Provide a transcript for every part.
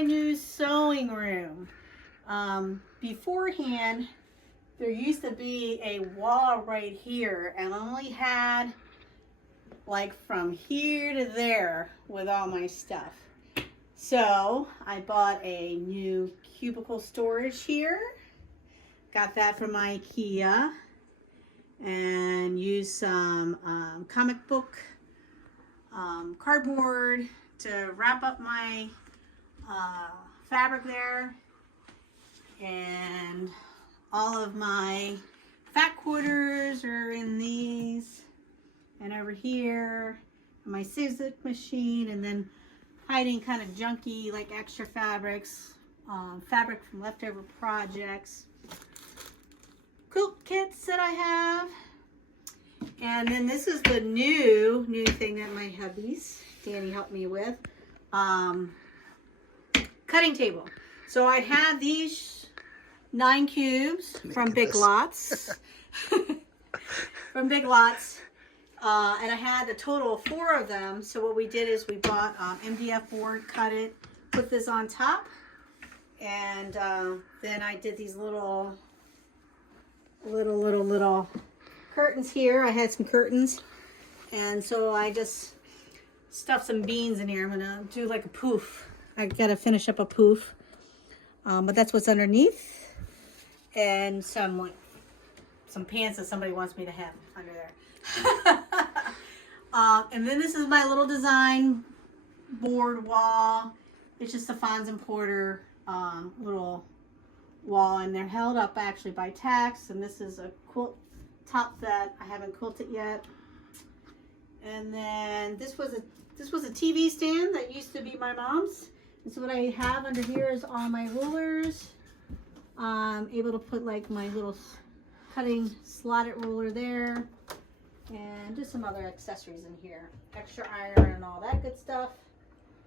my new sewing room. Beforehand, there used to be a wall right here, and I only had like from here to there with all my stuff. So I bought a new cubicle storage here. Got that from IKEA, and used some comic book cardboard to wrap up my fabric there, and all of my fat quarters are in these, and over here my Sizzix machine, and then hiding kind of junky like extra fabrics, fabric from leftover projects, quilt kits that I have. And then this is the new thing that my hubbies, Danny, helped me with. Cutting table. So I had these 9 cubes from Big Lots. From Big Lots. And I had a total of 4 of them. So what we did is we bought MDF board, cut it, put this on top. And then I did these little curtains here. I had some curtains, and so I just stuffed some beans in here. I'm gonna do like a poof. I gotta finish up a poof, but that's what's underneath, and some pants that somebody wants me to have under there. And then this is my little design board wall. It's just a Fons and Porter little wall, and they're held up actually by tacks. And this is a quilt top that I haven't quilted yet. And then this was a TV stand that used to be my mom's. And so what I have under here is all my rulers. I'm able to put like my little cutting slotted ruler there, and just some other accessories in here, extra iron and all that good stuff.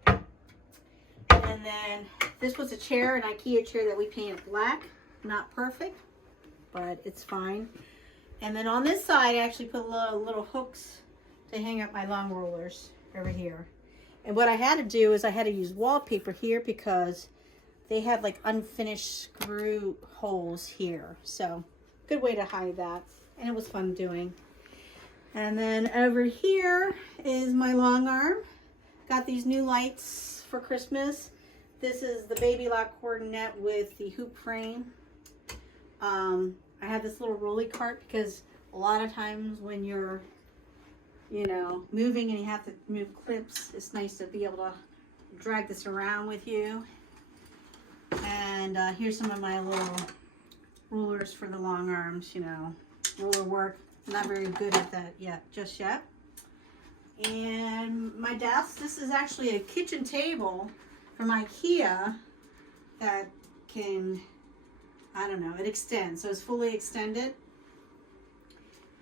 And then this was a chair, an IKEA chair that we painted black. Not perfect, but it's fine. And then on this side, I actually put little hooks to hang up my long rulers over here. And what I had to do is I had to use wallpaper here because they had like unfinished screw holes here. So good way to hide that. And it was fun doing. And then over here is my long arm. Got these new lights for Christmas. This is the Baby Lock coordinate with the hoop frame. I have this little rolly cart because a lot of times when you're, moving and you have to move clips, it's nice to be able to drag this around with you. And here's some of my little rulers for the long arms, ruler work. I'm not very good at that just yet. And my desk, this is actually a kitchen table from IKEA that can, it extends. So it's fully extended.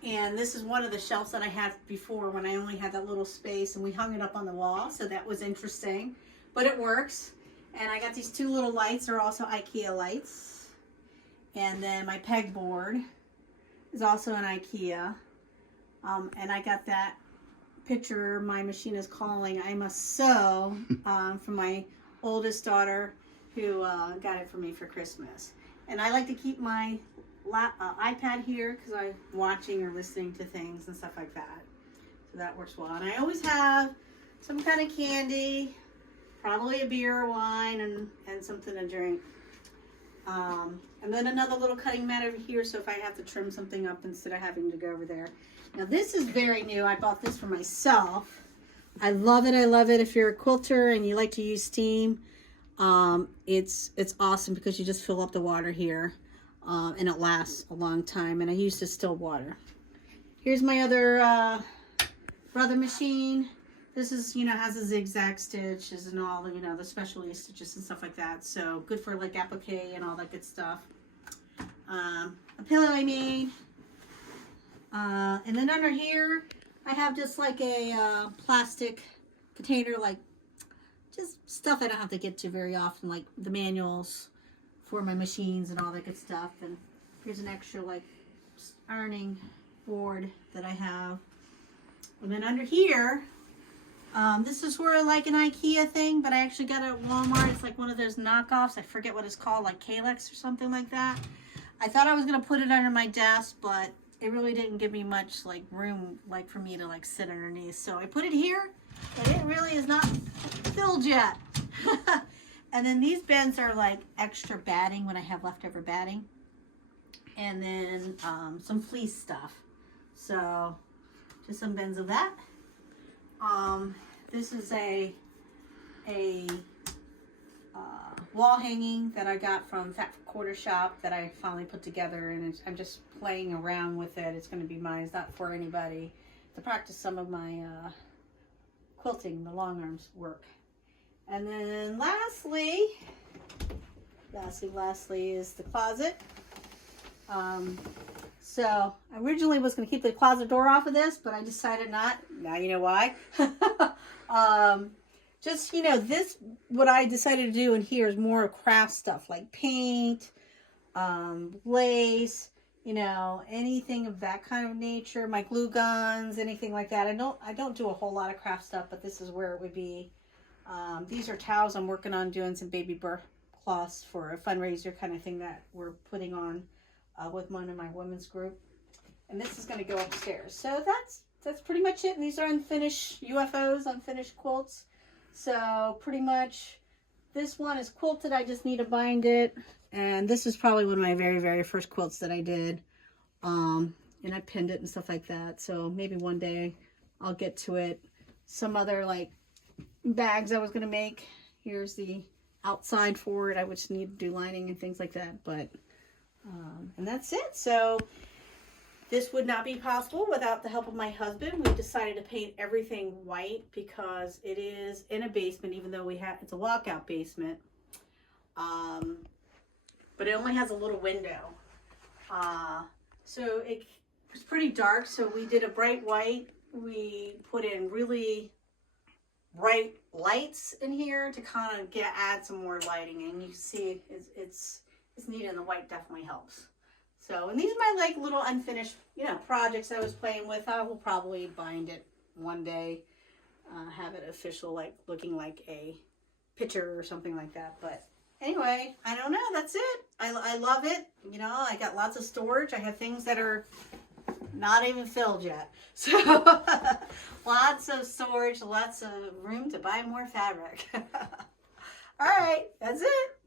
And this is one of the shelves that I had before when I only had that little space, and we hung it up on the wall. So that was interesting, but it works. And I got these 2 little lights. They're also IKEA lights. And then my pegboard is also an IKEA. And I got that picture, My Machine is Calling, I Must Sew, from my oldest daughter who got it for me for Christmas. And I like to keep my iPad here because I'm watching or listening to things and stuff like that. So that works well. And I always have some kind of candy, probably a beer or wine, and something to drink. And then another little cutting mat over here, so if I have to trim something up instead of having to go over there. Now this is very new. I bought this for myself. I love it. I love it. If you're a quilter and you like to use steam, it's awesome because you just fill up the water here, and it lasts a long time. And I use distilled water. Here's my other brother machine. This is, has a zigzag stitches and all the, the specialty stitches and stuff like that. So good for like applique and all that good stuff. A pillow I made. And then under here, I have just like a plastic container, like just stuff I don't have to get to very often, like the manuals for my machines and all that good stuff. And here's an extra like ironing board that I have. And then under here, This is sort of like an IKEA thing, but I actually got it at Walmart. It's like one of those knockoffs. I forget what it's called, like Kalex or something like that. I thought I was going to put it under my desk, but it really didn't give me much like room like for me to like sit underneath. So I put it here, and it really is not filled yet. And then these bins are like extra batting when I have leftover batting. And then some fleece stuff. So just some bins of that. This is a wall hanging that I got from Fat Quarter Shop that I finally put together, and I'm just playing around with it. It's going to be mine. It's not for anybody. To practice some of my quilting, the long arms work. And then lastly is the closet. So I originally was going to keep the closet door off of this, but I decided not. Now you know why. Just, you know, this, what I decided to do in here is more craft stuff like paint, lace, you know, anything of that kind of nature, my glue guns, anything like that. I don't do a whole lot of craft stuff, but this is where it would be. These are towels I'm working on doing some baby birth cloths for a fundraiser kind of thing that we're putting on with one of my women's group. And this is going to go upstairs. So that's pretty much it. And these are unfinished UFOs, unfinished quilts. So pretty much this one is quilted. I just need to bind it. And this is probably one of my very, very first quilts that I did. And I pinned it and stuff like that. So maybe one day I'll get to it. Some other like bags I was going to make. Here's the outside for it. I would just need to do lining and things like that. But, and that's it. So this would not be possible without the help of my husband. We decided to paint everything white because it is in a basement, even though it's a walkout basement. But it only has a little window. So it was pretty dark. So we did a bright white. We put in really bright lights in here to kind of add some more lighting. And you can see it's neat, and the white definitely helps. So, and these are my like little unfinished, you know, projects I was playing with. I will probably bind it one day, have it official, like looking like a picture or something like that. But anyway, I don't know. That's it. I love it. You know, I got lots of storage. I have things that are not even filled yet. So lots of storage, lots of room to buy more fabric. All right, that's it.